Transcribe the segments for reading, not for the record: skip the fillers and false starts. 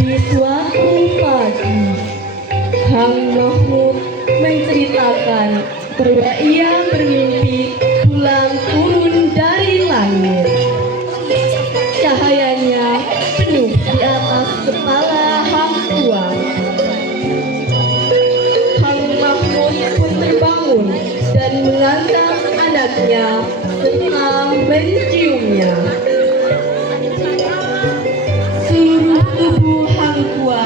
Di suatu pagi, Hang Mahmud menceritakan bahwa ia bermimpi bulan turun dari langit. Cahayanya penuh di atas kepala Hang tua. Hang Mahmud pun terbangun dan mengangkat anaknya setelah menciumnya. Seluruh tubuh Hang tua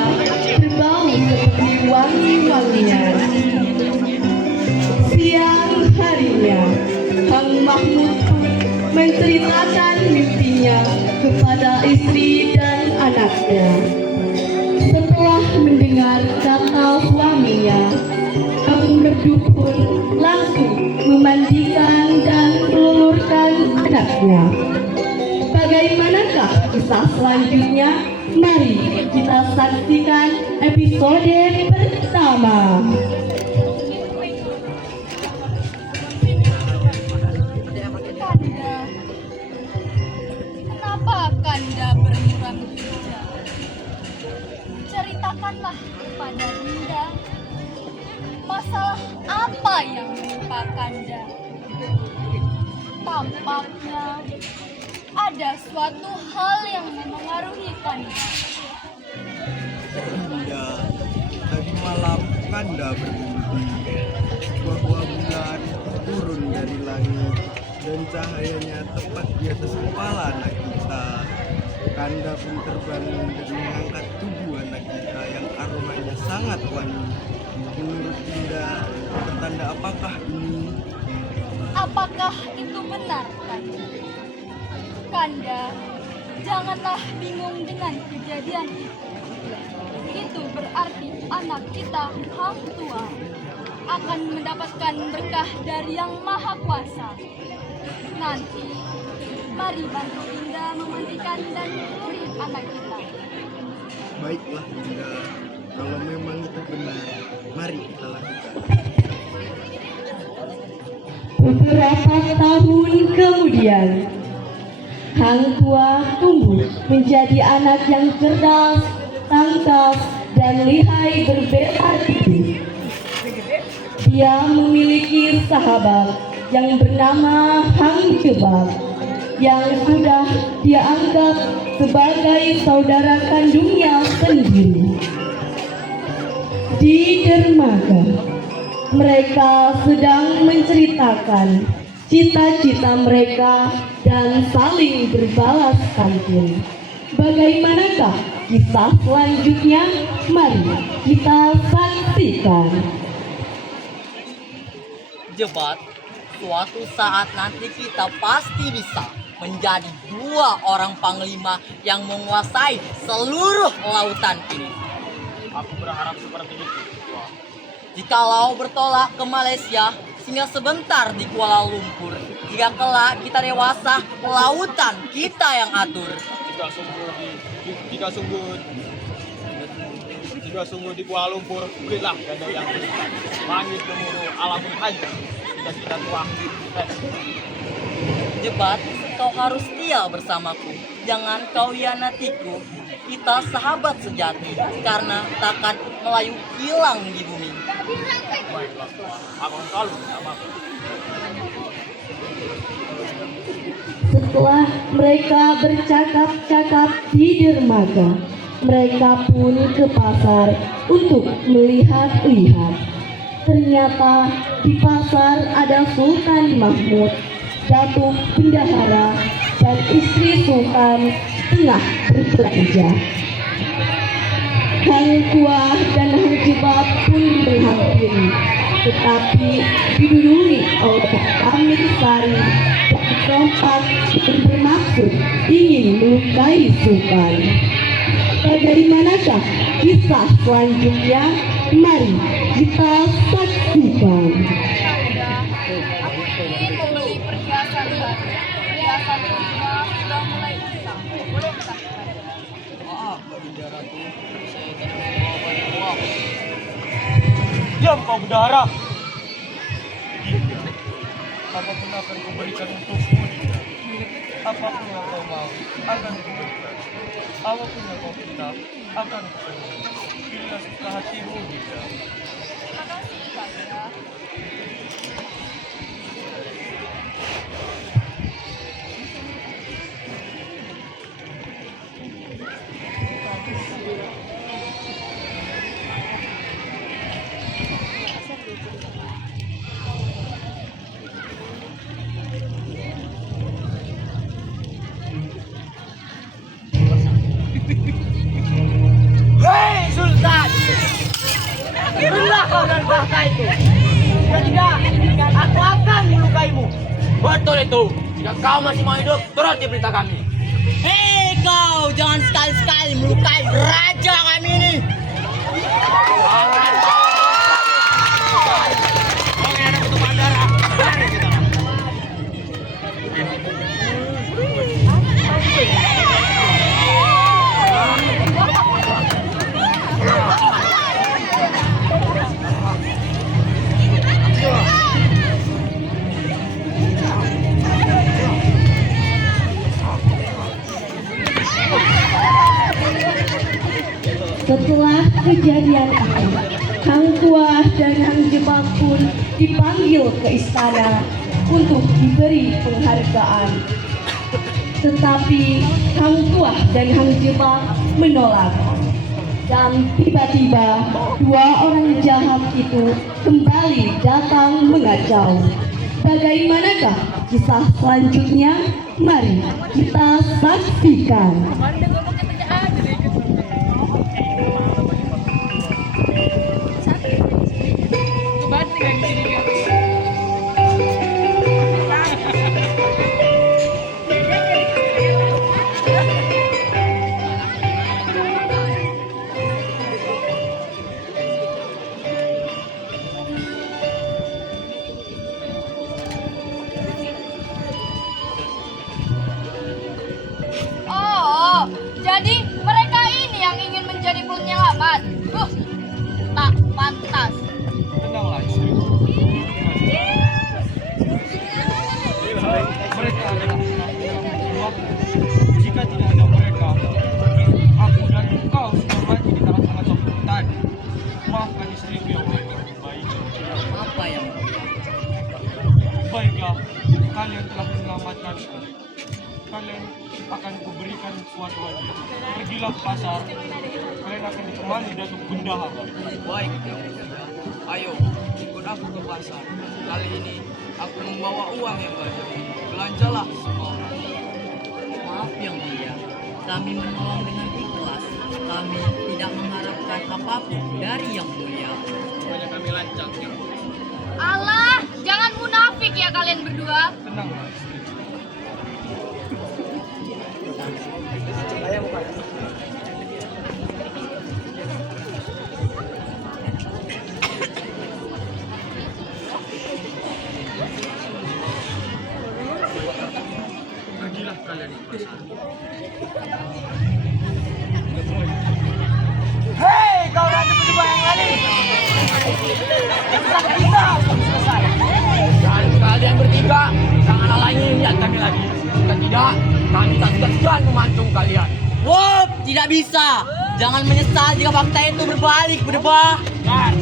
berbau seperti wangi-wangian. Siang harinya, Hang Mahmud menceritakan mimpinya kepada istri dan anaknya. Setelah mendengar kata suaminya, Hang Merdu pun langsung memandikan dan melulurkan anaknya. Bagaimanakah kisah selanjutnya? Mari kita saksikan episode pertama. Kenapa Kanda bermuram hijau? Ceritakanlah kepada Dinda, masalah apa yang menimpa Kanda? Tampaknya ada suatu hal yang memengaruhi Kanda. Bunda, tadi malam Kanda bermimpi bahwa bulan turun dari langit dan cahayanya tepat di atas kepala anak kita. Kanda pun terbangun dan mengangkat tubuh anak kita yang aromanya sangat wangi. Menurut Dinda, pertanda apakah ini? Apakah itu benar, Kanda? Kanda, janganlah bingung dengan kejadian itu. Itu berarti anak kita, Hang tua, akan mendapatkan berkah dari Yang Maha Kuasa. Nanti, mari bantu Dinda memandikan dan meluluri anak kita. Baiklah Dinda, kalau memang itu benar, mari kita lakukan. Beberapa tahun kemudian, Hang tua tumbuh menjadi anak yang cerdas, tangkas, dan lihai berbela diri. Dia memiliki sahabat yang bernama Hang Jebat, yang sudah dia anggap sebagai saudara kandungnya sendiri. Di dermaga, mereka sedang menceritakan cita-cita mereka dan saling berbalas pantun. Bagaimanakah kisah selanjutnya? Mari kita saksikan. Jebat, suatu saat nanti kita pasti bisa menjadi 2 orang panglima yang menguasai seluruh lautan ini. Aku berharap seperti itu. Jikalau bertolak ke Malaysia, singgah sebentar di Kuala Lumpur. Jika kelak kita dewasa, lautan kita yang atur. Jika sungguh di Kuala Lumpur, berilah ganda yang besar. Langit gemuruh, alam hancur, dan kita tua. Jebat, kau harus setia bersamaku. Jangan kau hianatiku. Kita sahabat sejati, karena takkan Melayu hilang di bumi. Baiklah, aku selalu bersamaku. Setelah mereka bercakap-cakap di dermaga, mereka pun ke pasar untuk melihat-lihat. Ternyata di pasar ada Sultan Mahmud, Datuk Bendahara, dan istri Sultan tengah berbelanja. Hang tua dan Hang Jebat pun menghampiri, tetapi didudui oleh Amir Sari dan Rompak yang bermaksud ingin melukai Sultan. Bagaimanakah kisah selanjutnya? Mari kita saksikan. Aku ingin membeli perhiasan baru. Perhiasan rumah sudah mulai usang. Boleh tak? Maaf, Dinda Ratu, saya tidak membawa banyak uang. Diam kau bendahara. Apapun akan kuberikan untukmu, Dinda. Apapun yang kau mau akan kuberikan. apapun yang kau minta akan kupenuhi. Bila suka hatimu, Dinda. Terima kasih, Kanda. Hei Sultan, rendah kau dan tahta itu. Jika tidak, aku akan melukaimu. Betul itu. Jika kau masih mau hidup, turuti perintah kami. Hei kau, jangan sekali-sekali melukai raja kami ini. Setelah kejadian itu, Hang Tuah dan Hang Jebak pun dipanggil ke istana untuk diberi penghargaan. Tetapi Hang Tuah dan Hang Jebak menolak. Dan tiba-tiba dua orang jahat itu kembali datang mengacau. Bagaimanakah kisah selanjutnya? Mari kita saksikan. Oh, jadi mereka ini yang ingin menjadi penyelamat. Tak pantas. Tenanglah istriku. Mereka adalah anak-anak. Jika tidak ada mereka, aku dan engkau sudah mati di tengah-tengah campur tadi. Maafkan istriku yang baik. Apa yang Baiklah, kalian telah menyelamatkanku. Kalian akan kuberikan suatu hadiah. Pergilah ke pasar. Kalian akan ditemani Datuk Bendahara. Baik, Yang Mulia. Ayo, ikut aku ke pasar. Kali ini aku membawa uang yang banyak. Belanjalah semua. Maaf yang mulia, kami menolong dengan ikhlas. Kami tidak mengharapkan apapun dari yang mulia. Banyak kami lancang, Yang Mulia. Allah, jangan munafik ya kalian berdua. Tenanglah istriku. Pergilah kalian ke pasar. Hei kau ratu berdua yang lain. Kita selesai. Dan kalian bertiga, jangan halangi niat kami lagi. Jika tidak, kami tak segan memancung kalian. Wop, tidak bisa. Jangan menyesal jika fakta itu berbalik, berdebah. Dan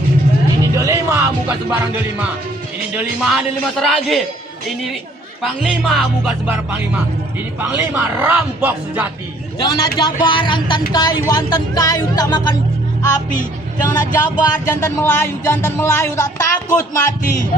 ini delima bukan sembarang delima. Ini delima seragit. Ini panglima bukan sembarang panglima. Ini panglima rampok sejati. Jangan jabar antan kayu tak makan api. Jangan jabar jantan Melayu tak takut mati.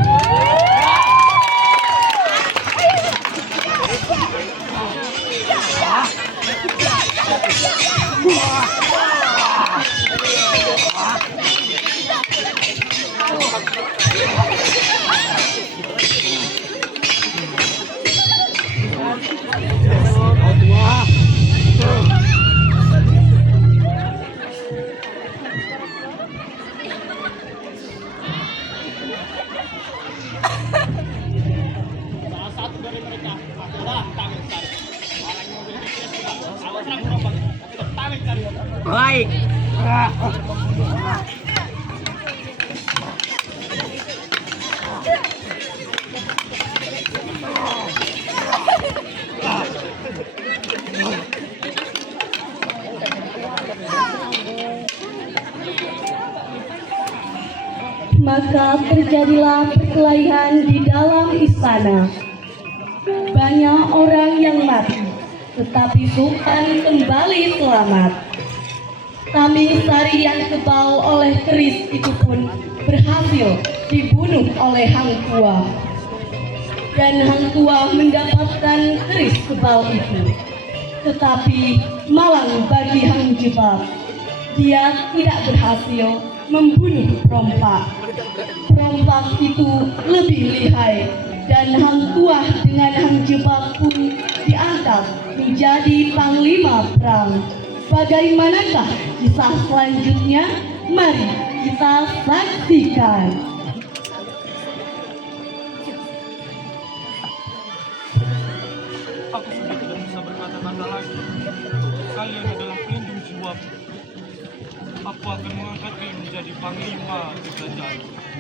Salah satu dari mereka adalah Tamil Sari. Orang yang memiliki kesukaan. Awas serang gerobak. Kita Tamil Sari. Baik. Maka terjadilah perkelahian di dalam istana. Banyak orang yang mati, tetapi Sultan kembali selamat. Kambing Sari yang kebal oleh keris itu pun berhasil dibunuh oleh Hang Tuah. Dan Hang Tuah mendapatkan keris kebal itu. Tetapi malang bagi Hang Jebat, dia tidak berhasil membunuh perompak. Perompak itu lebih lihai, dan Hang Tuah dengan Hang Jebat pun diangkat menjadi panglima perang. Bagaimanakah kisah selanjutnya? Mari kita saksikan. Aku sudah tidak bisa berkata-kata lagi. Kalian adalah pelindung jiwaku. Aku akan mengangkat kalian menjadi panglima di kerajaan.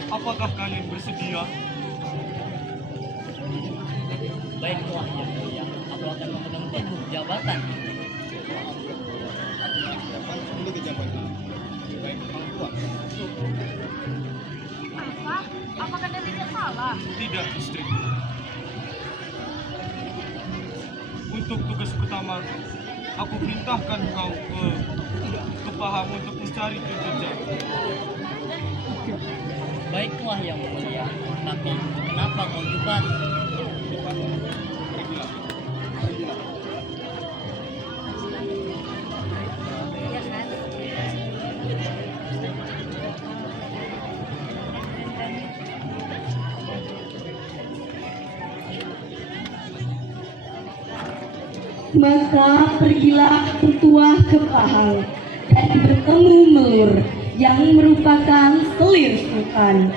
Apakah kalian bersedia? Baiklah yang mulia, aku akan memegang teguh jabatan. Apa? Apakah dia tidak salah? Tidak, istri. Untuk tugas utama, aku perintahkan kau ke Pahang untuk mencari jejak. Baiklah yang mulia, tapi kenapa kau Jebat? Maka pergilah Tuah ke Pahang dan bertemu Melur yang merupakan selir Sultan.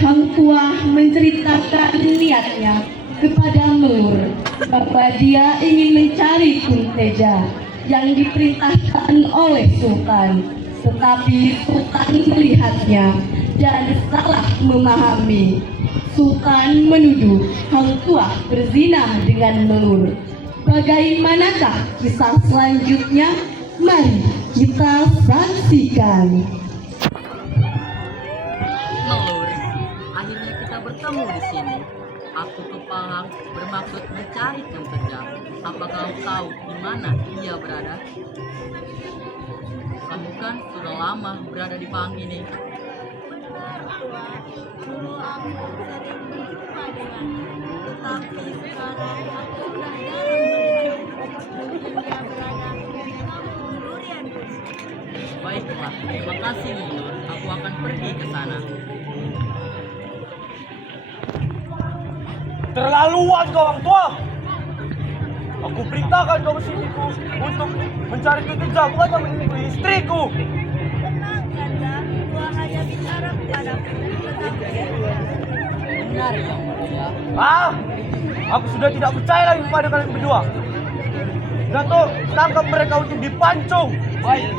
Hang Tuah menceritakan niatnya kepada Melur bahwa dia ingin mencari Kunteja yang diperintahkan oleh Sultan. Tetapi Sultan melihatnya dan salah memahami. Sultan menuduh Hang Tuah berzina dengan Melur. Bagaimanakah kisah selanjutnya? Mari kita saksikan. Melur, akhirnya kita bertemu di sini. Aku ke Pahang bermaksud mencari Kunteja. Apakah kau tahu di mana dia berada? Kamu kan sudah lama berada di Pahang ini. Dulu aku sering berjumpa dengannya, tetapi sekarang aku sudah jarang melihat. Mungkin dia berada di kampung durian. Baiklah, terima kasih Melur. Aku akan pergi ke sana. Terlaluan kau orang tua. Aku perintahkan kau kesini untuk mencari jejak, bukan menipu istriku. Tenang, Ganda. Gua hanya bicara kepadaku, tetapi Benar yang mulia. Aku sudah tidak percaya lagi kepada kalian berdua. Dato, tangkap mereka untuk dipancung. Baik.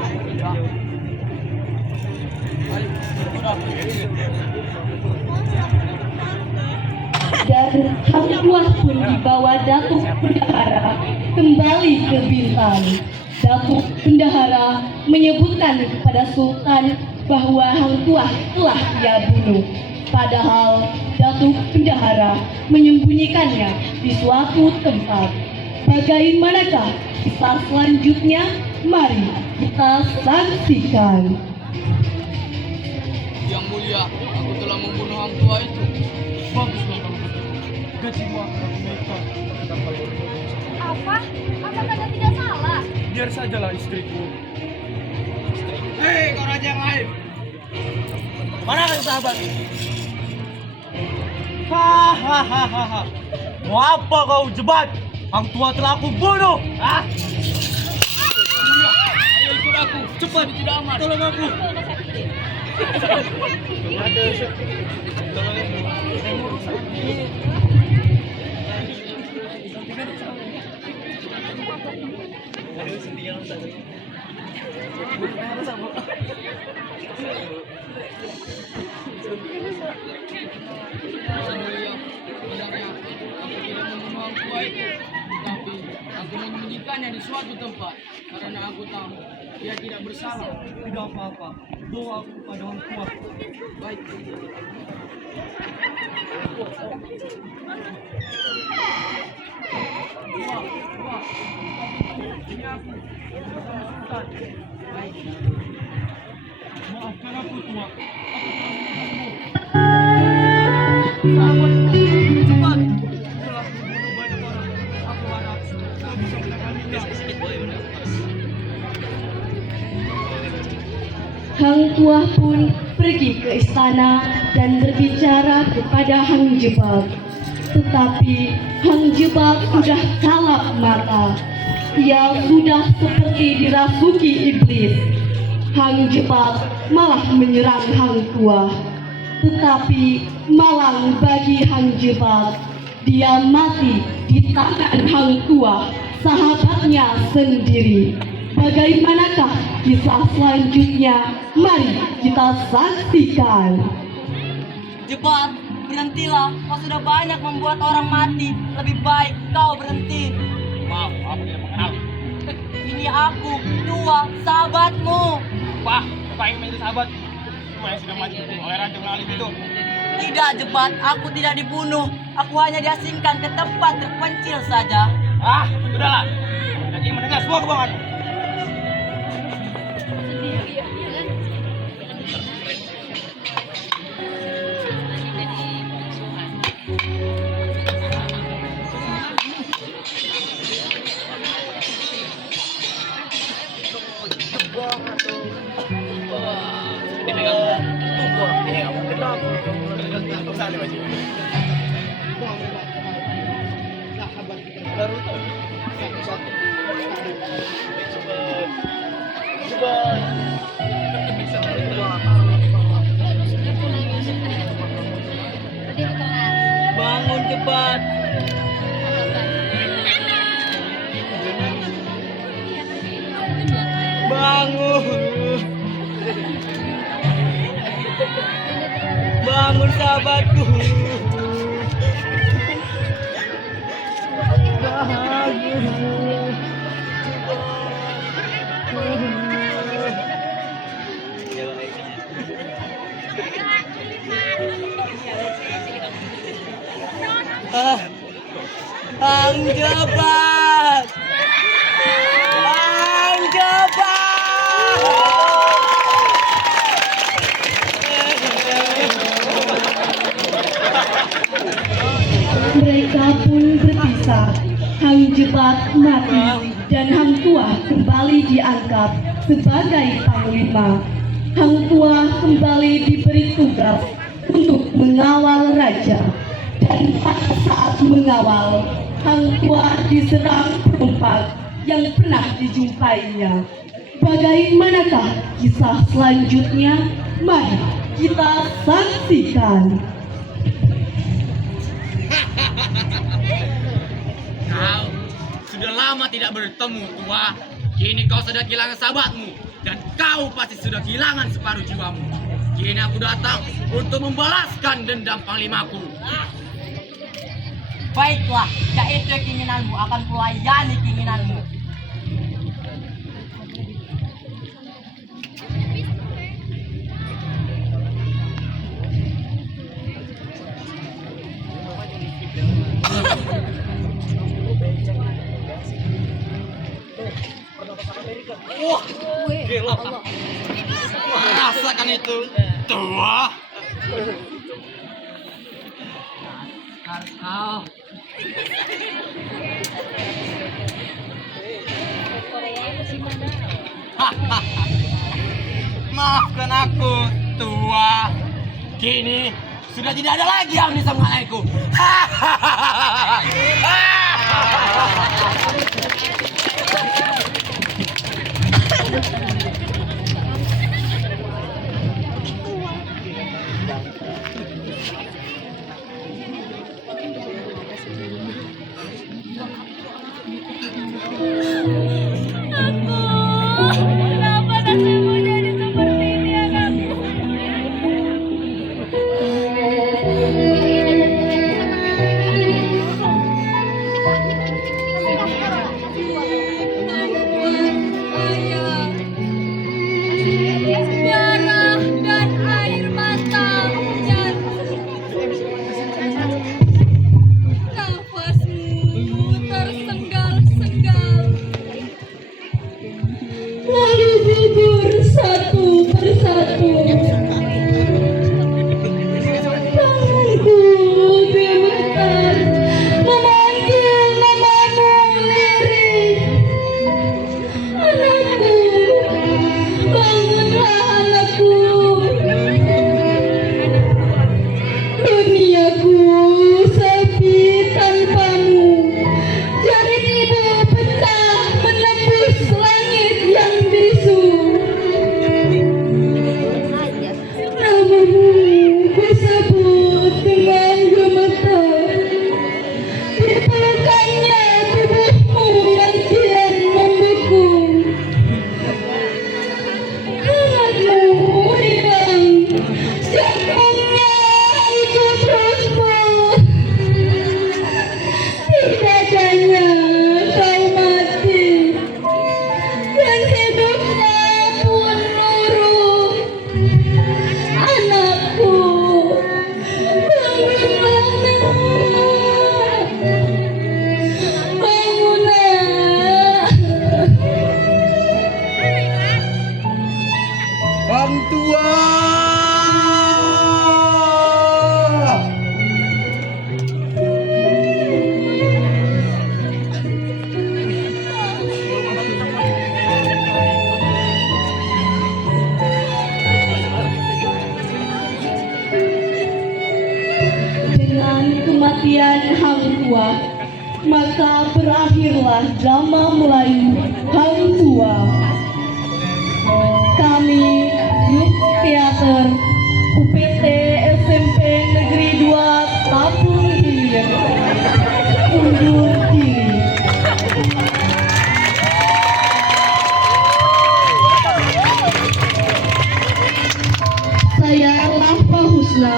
Dan Hang Tuah pun dibawa Datuk Bendahara kembali ke Bintan. Datuk Bendahara menyebutkan kepada Sultan bahwa Hang Tuah telah ia bunuh. Padahal Datuk Bendahara menyembunyikannya di suatu tempat. Bagaimanakah kisah selanjutnya? Mari kita saksikan. Yang mulia, aku telah membunuh Hang Tuah itu. Baguslah kamu. Gajimu akan aku naikkan. apa? Apakah dia tidak salah? Biar sajalah istriku. Hei, kau raja yang lain. Mana kan sahabat? Hahaha. Mau apa kau Jebat? Hang Tuah telah aku bunuh. Ayo ikut aku. Cepat, tidak aman. Tolong aku. Semuanya, sebenarnya aku tidak membunuh Hang Tuah itu, tapi aku menyembunyikannya di suatu tempat karena aku tahu Dia tidak bersalah. Tidak apa-apa. Doa aku pada Hang Tuah. Baik. Tuah. Ini aku. Sultan. Maafkan aku, Tuah. Sahabat, cepat. Telah membunuh banyak orang. Aku harap kau bisa menanganinya. Hang Tuah pun pergi ke istana dan berbicara kepada Hang Jebak. Tetapi Hang Jebak sudah kalap mata. Ia sudah seperti dirasuki iblis. Hang Jebak malah menyerang Hang Tuah. Tetapi malang bagi Hang Jebak, dia mati di tangan Hang Tuah, sahabatnya sendiri. Bagaimanakah kisah selanjutnya? Mari kita saksikan. Jebat, berhentilah. Kau sudah banyak membuat orang mati. Lebih baik kau berhenti. Maaf, aku tidak mengenal. Ini aku, Tua, sahabatmu. Wah, Bapak ingin menjadi sahabat. Tua yang sudah mati oleh Raja Mengalip itu. Tidak, Jebat, aku tidak dibunuh. Aku hanya diasingkan ke tempat terpencil saja. Ah, sudahlah. Tidak ingin mendengar semua kebohongan. Bangun, Jebat. Bangun. Bangun, sahabatku. Hang Jebat. Hang Mereka pun berpisah. Hang Jebat mati dan Hang Tuah kembali diangkat sebagai panglima. Hang Tuah kembali diberi tugas untuk mengawal raja. Dan pada saat mengawal, Hang Tuah diserang perompak yang pernah dijumpainya. Bagaimanakah kisah selanjutnya? Mari kita saksikan. Kau sudah lama tidak bertemu, Tua. Kini kau sudah kehilangan sahabatmu. Dan kau pasti sudah kehilangan separuh jiwamu. Kini aku datang untuk membalaskan dendam panglimaku. Baiklah, jika itu keinginanmu, akan kulayani keinginanmu. Wah, gila. Rasakan itu, Tua. Kau. Maafkan aku, Tua. Kini sudah tidak ada lagi yang bisa mengalahkanku. Kenapa nasibmu jadi seperti ini, anakku? Ayah, gugur satu persatu. Tanganku gemetar memanggil namamu lirik. Anakku, bangunlah anakku. Duniaku sepi tanpamu. Jaring ibu pecah menembus langit yang bisu. Namamu ku sebut dengan gemetar. Dipelukannya tubuhmu yang kian membeku. Hangatmu hilang, jantungnya ikut rumput. Di dadanya kau mati, dan hidupnya pun nurut. Anakku, bangunlah nak. Bangunlah. Bang tua. Dengan kematian Hang Tua, maka berakhirlah drama Melayu Hang Tua. Kami, grup teater UPT SMP Negeri 2 Tapung Hilir, undur diri. Saya Rahma Husna.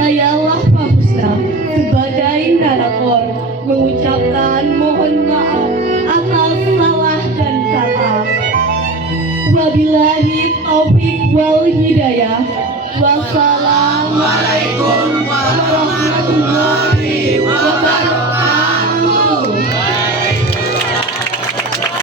Saya Rahma Husna sebagai narator mengucapkan mohon maaf atas salah dan kata. Wabillahi taufik wal hidayah. Wassalamualaikum warahmatullahi wabarakatuh.